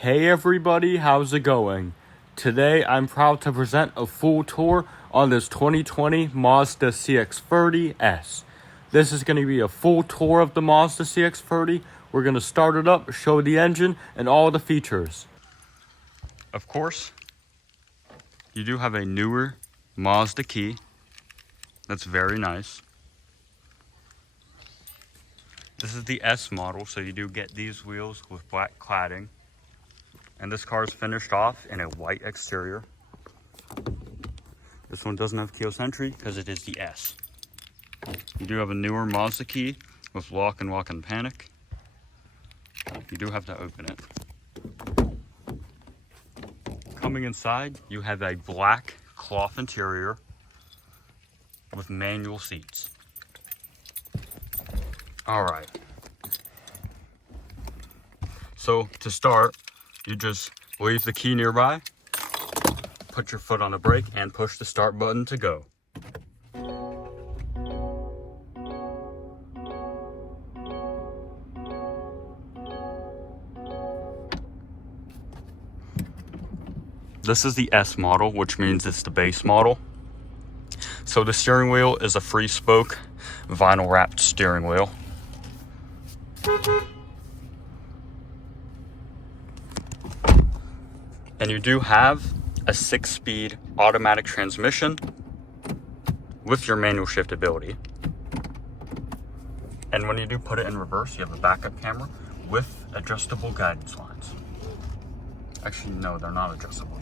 Hey everybody, how's it going? Today I'm proud to present a full tour on this 2020 Mazda CX-30S. This is going to be a full tour of the Mazda CX-30. We're going to start it up, show the engine, and all the features. Of course, you do have a newer Mazda key. That's very nice. This is the S model, so you do get these wheels with black cladding. And this car is finished off in a white exterior. This one doesn't have keyless entry because it is the S. You do have a newer Mazda key with lock and walk-in panic. You do have to open it. Coming inside, you have a black cloth interior with manual seats. All right. So to start, you just leave the key nearby, put your foot on the brake, and push the start button to go. This is the S model, which means it's the base model. So the steering wheel is a free spoke vinyl wrapped steering wheel. And you do have a 6-speed automatic transmission with your manual shiftability. And when you do put it in reverse, you have a backup camera with adjustable guidance lines. Actually, no, they're not adjustable.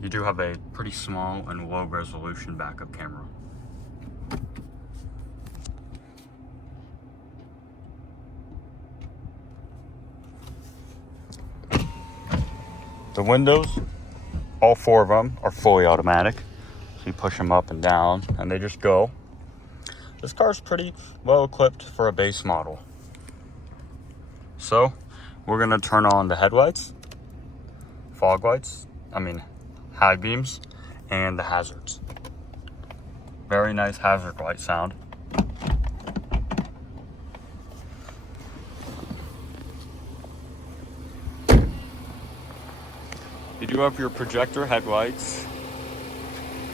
You do have a pretty small and low resolution backup camera. The windows, all 4 of them, are fully automatic. So you push them up and down and they just go. This car's pretty well equipped for a base model. So we're gonna turn on the headlights, fog lights, high beams, and the hazards. Very nice hazard light sound. You do have your projector headlights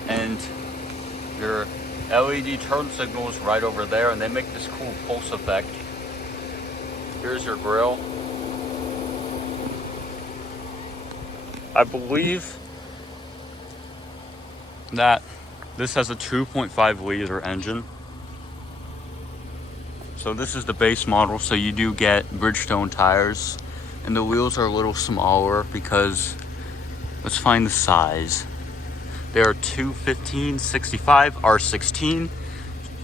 and your LED turn signals right over there, and they make this cool pulse effect. Here's your grille. I believe that this has a 2.5 liter engine. So this is the base model, so you do get Bridgestone tires, and the wheels are a little smaller because, let's find the size. They are 215/65 R16,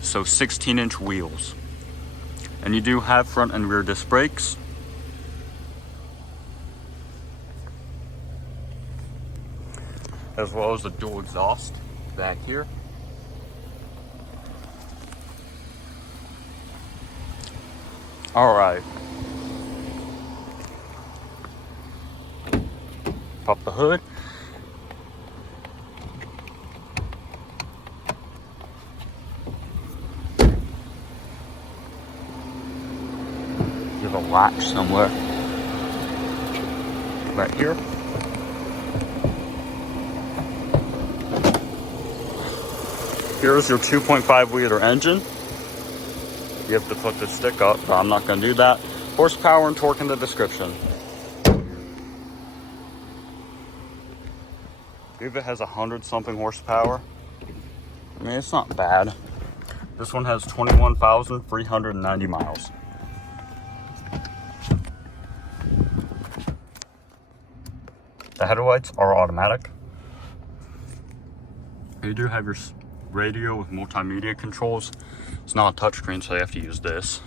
so 16-inch wheels. And you do have front and rear disc brakes. As well as the dual exhaust back here. All right. Pop the hood. You have a latch somewhere. Right here. Here's your 2.5 liter engine. You have to put the stick up, but I'm not going to do that. Horsepower and torque in the description. I believe it has 100-something horsepower. I mean, it's not bad. This one has 21,390 miles. The headlights are automatic. You do have your radio with multimedia controls. It's not a touchscreen, so you have to use this.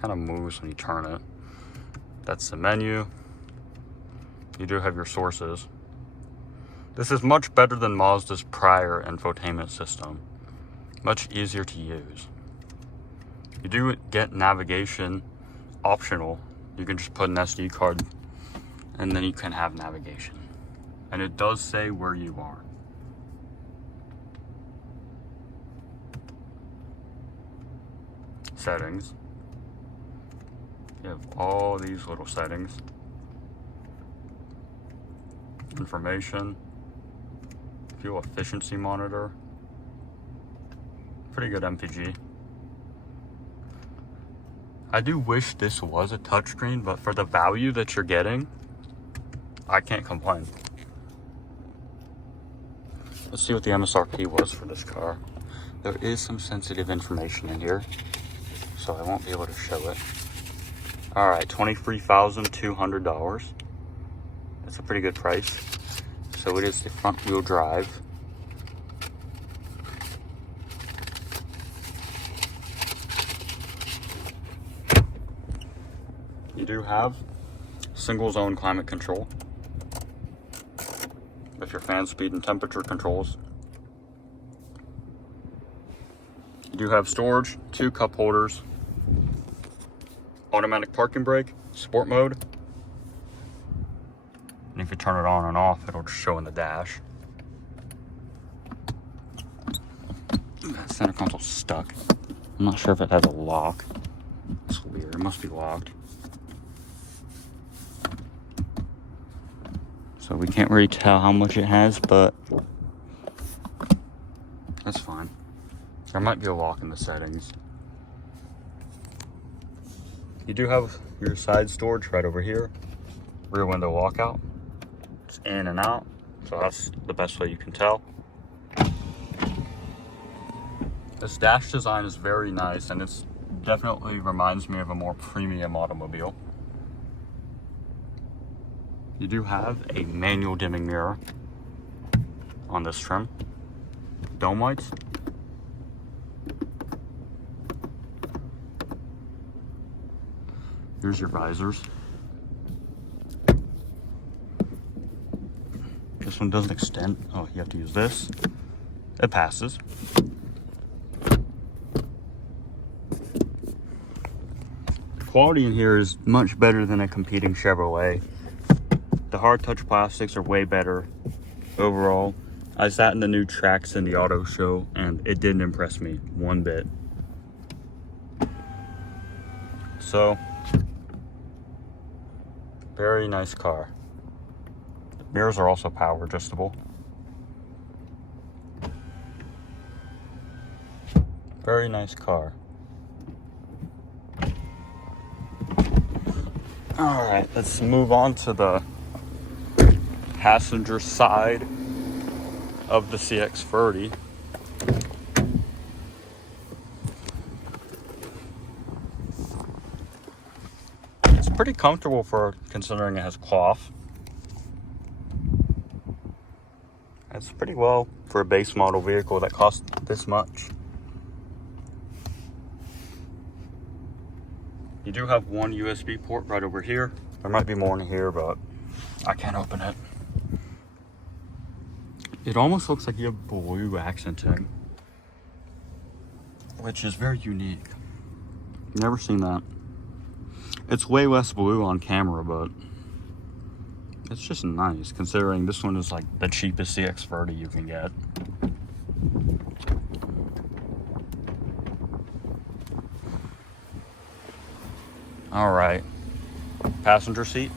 Kind of moves when you turn it. That's the menu. You do have your sources. This is much better than Mazda's prior infotainment system. Much easier to use. You do get navigation optional. You can just put an SD card and then you can have navigation. And it does say where you are. Settings. You have all these little settings. Information. Fuel efficiency monitor. Pretty good MPG. I do wish this was a touchscreen, but for the value that you're getting, I can't complain. Let's see what the MSRP was for this car. There is some sensitive information in here, so I won't be able to show it. All right, $23,200. That's a pretty good price. So it is the front wheel drive. You do have single zone climate control with your fan speed and temperature controls. You do have storage, 2 cup holders, automatic parking brake, sport mode. And if you turn it on and off, it'll just show in the dash. That center console's stuck. I'm not sure if it has a lock. It's weird, it must be locked. So we can't really tell how much it has, but that's fine. There might be a lock in the settings. You do have your side storage right over here. Rear window lockout. It's in and out, so that's the best way you can tell. This dash design is very nice, and it's definitely reminds me of a more premium automobile. You do have a manual dimming mirror on this trim. Dome lights. Here's your visors. This one doesn't extend. Oh, you have to use this. It passes. The quality in here is much better than a competing Chevrolet. The hard touch plastics are way better overall. I sat in the new tracks in the auto show and it didn't impress me one bit. So, very nice car. The mirrors are also power adjustable. Very nice car. All right, let's move on to the passenger side of the CX-30. It's pretty comfortable for considering it has cloth. It's pretty well for a base model vehicle that costs this much. You do have one USB port right over here. There might be more in here, but I can't open it. It almost looks like you have blue accenting, which is very unique. Never seen that. It's way less blue on camera, but it's just nice considering this one is like the cheapest CX-30 you can get. All right, passenger seat,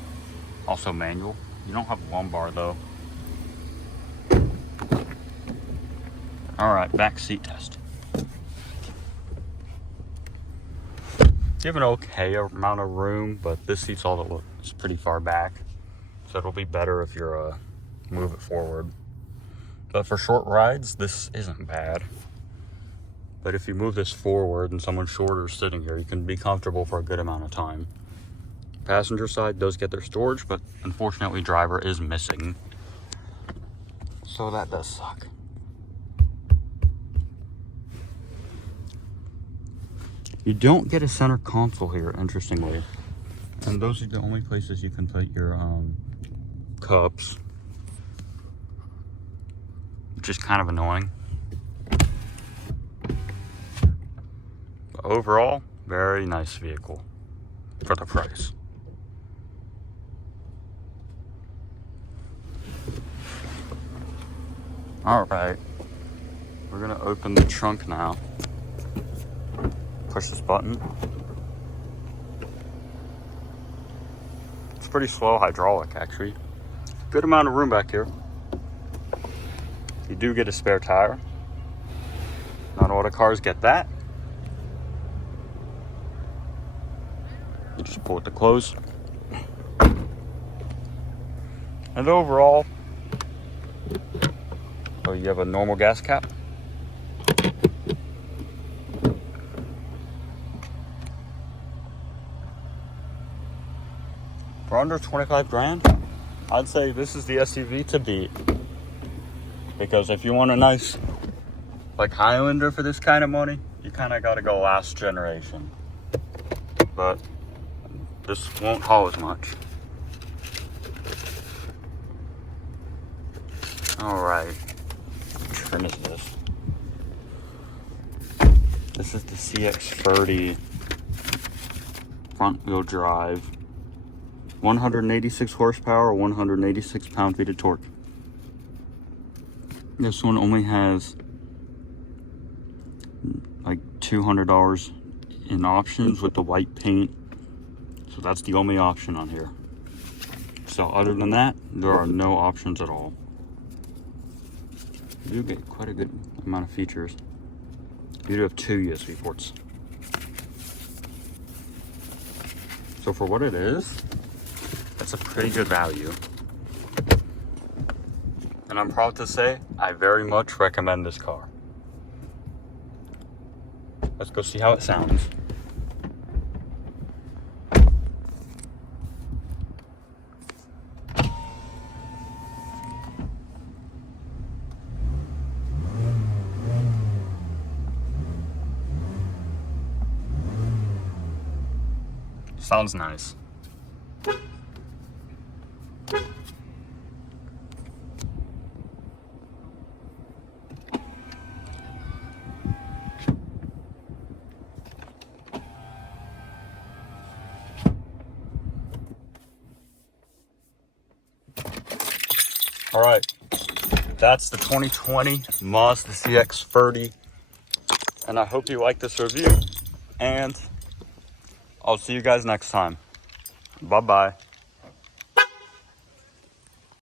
also manual. You don't have lumbar though. All right, back seat test. You have an okay amount of room, but this seat's all that looks pretty far back. So it'll be better if you're move it forward. But for short rides, this isn't bad. But if you move this forward and someone shorter is sitting here, you can be comfortable for a good amount of time. Passenger side does get their storage, but unfortunately driver is missing. So that does suck. You don't get a center console here, interestingly. And those are the only places you can put your cups, which is kind of annoying. But overall, very nice vehicle for the price. All right, we're gonna open the trunk now. Push this button. pretty slow hydraulic, actually. Good amount of room back here. You do get a spare tire. Not all the cars get that. You just pull it to close. And overall, oh, you have a normal gas cap. For under 25 grand, I'd say this is the SUV to beat. Because if you want a nice, like, Highlander for this kind of money, you kind of got to go last generation. But this won't haul as much. All right, which trim is this? This is the CX-30 front wheel drive. 186 horsepower, 186 pound-feet of torque. This one only has like $200 in options with the white paint. So that's the only option on here. So other than that, there are no options at all. You do get quite a good amount of features. You do have 2 USB ports. So for what it is, that's a pretty good value. And I'm proud to say, I very much recommend this car. Let's go see how it sounds. Sounds nice. All right, that's the 2020 Mazda CX-30, and I hope you like this review, and I'll see you guys next time. Bye-bye.